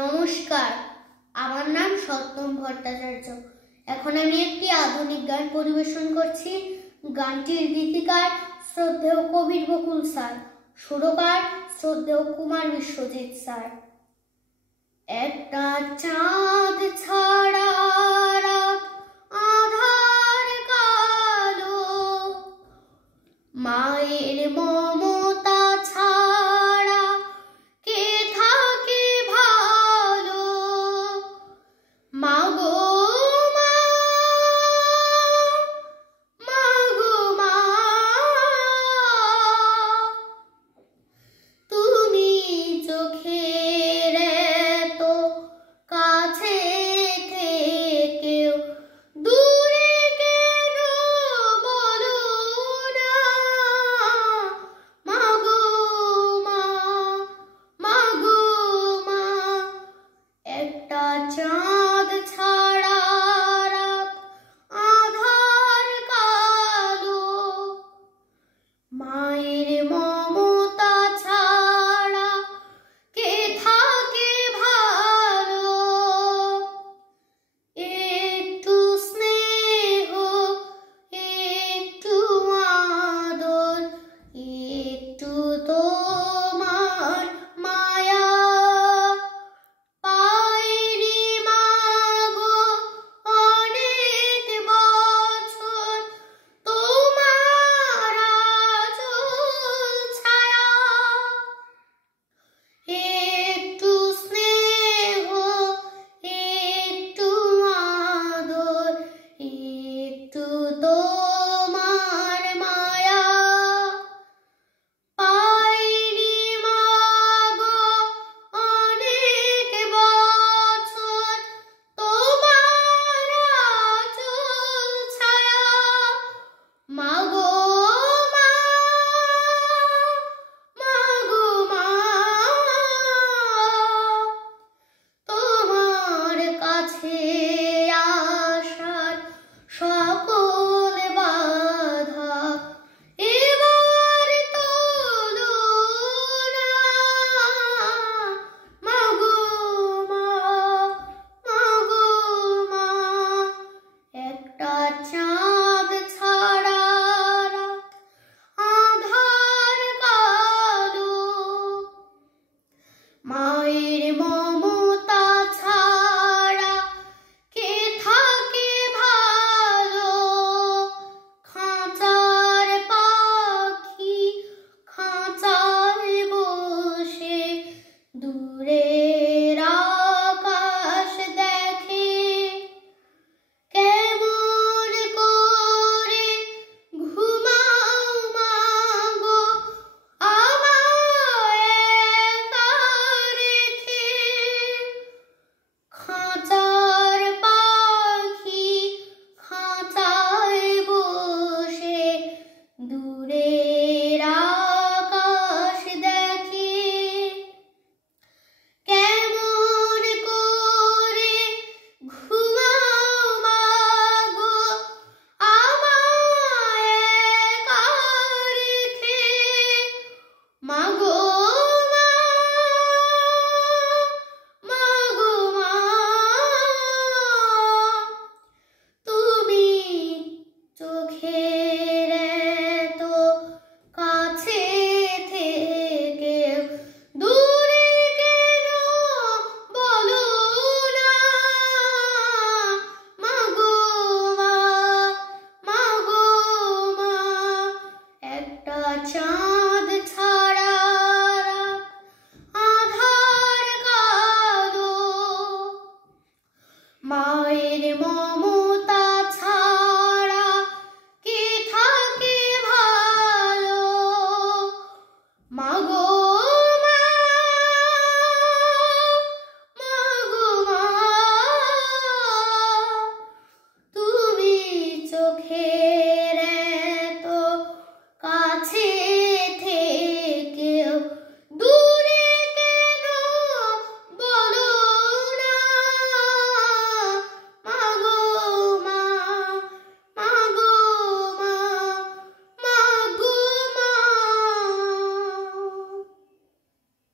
নমস্কার, আমার নাম সত্যম ভট্টাচার্য। এখন আমি একটি আধুনিক গান পরিবেশন করছি। গানটির গীতিকার শ্রদ্ধেয় কবির বকুল স্যার, সুরকার শ্রদ্ধেয় কুমার বিশ্বজিৎ স্যার। একটা চাঁদ ছাড়া রাত আধার কালো, মায়ের মমতা ছাড়া কে থাকে ভালো। মাগো মা, মাগো মা, তুমি চোখের এত কাছে থেকেও দূরে কেন বলো না। মাগো মা, মাগো মা, একটা চাঁদ ছাড়া রাত আধার কালো, মায়ের মমতা ছাড়া কে থাকে ভালো। একটু স্নেহ, একটু আদর, একটু তোমার মায়া পাইনি মাগো অনেক বছর, তোমার আঁচল ছায়া। একটু স্নেহ, একটু আদর, একটু তোমার মায়া পাইনি মাগো অনেক বছর, তোমার আঁচল ছায়া। মাগো মা, মাগো মা, তোমার কাছে আসার সকল বাধা এবার তোলো না। মাগো মা, মাগো মা, একটা চাঁদ ছাড়া রাত আধার কালো, মায়ের